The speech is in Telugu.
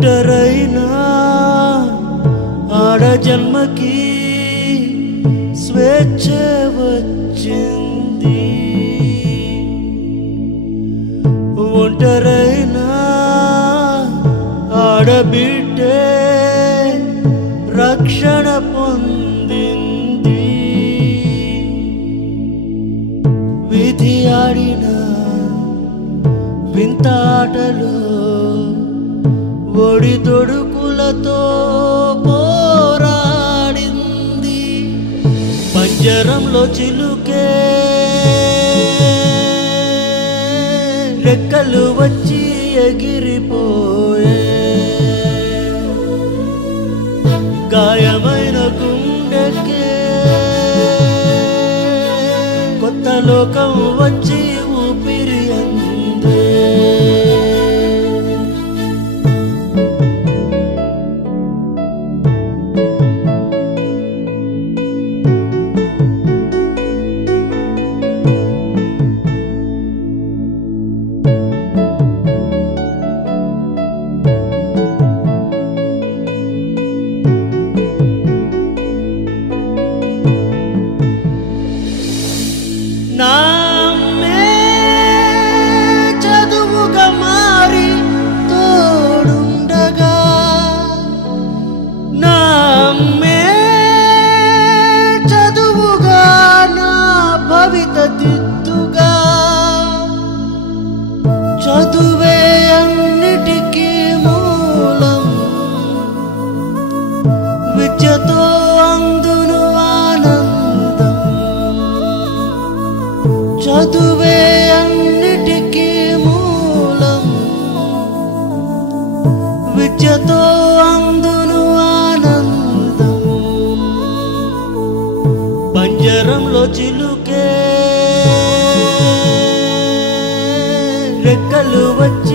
ఒంటరైనా ఆడ జన్మకి స్వేచ్ఛ వచ్చింది. ఒంటరైనా ఆడబిడ్డే రక్షణ పొందింది. విధి ఆడిన వింత ఆటలో ఒడిదొడుకులతో పోరాడింది. పంజరంలో చిలుకే రెక్కలు వచ్చి ఎగిరిపోయే. గాయమైన గుండెకే కొత్త లోకం వచ్చి ఊపిరి అందే. నామ్మే చదువుగా మారి తోడుండగా, నామ్మే చదువుగా నా భవిత దిద్దుగా. చదువే అన్నిటికీ మూలం, విద్యతో అందును ఆనందం. చదువే అన్నిటికీ మూలం, విద్యతో అందును ఆనందం. పంజరంలో చిలుకే రెక్కలు వచ్చి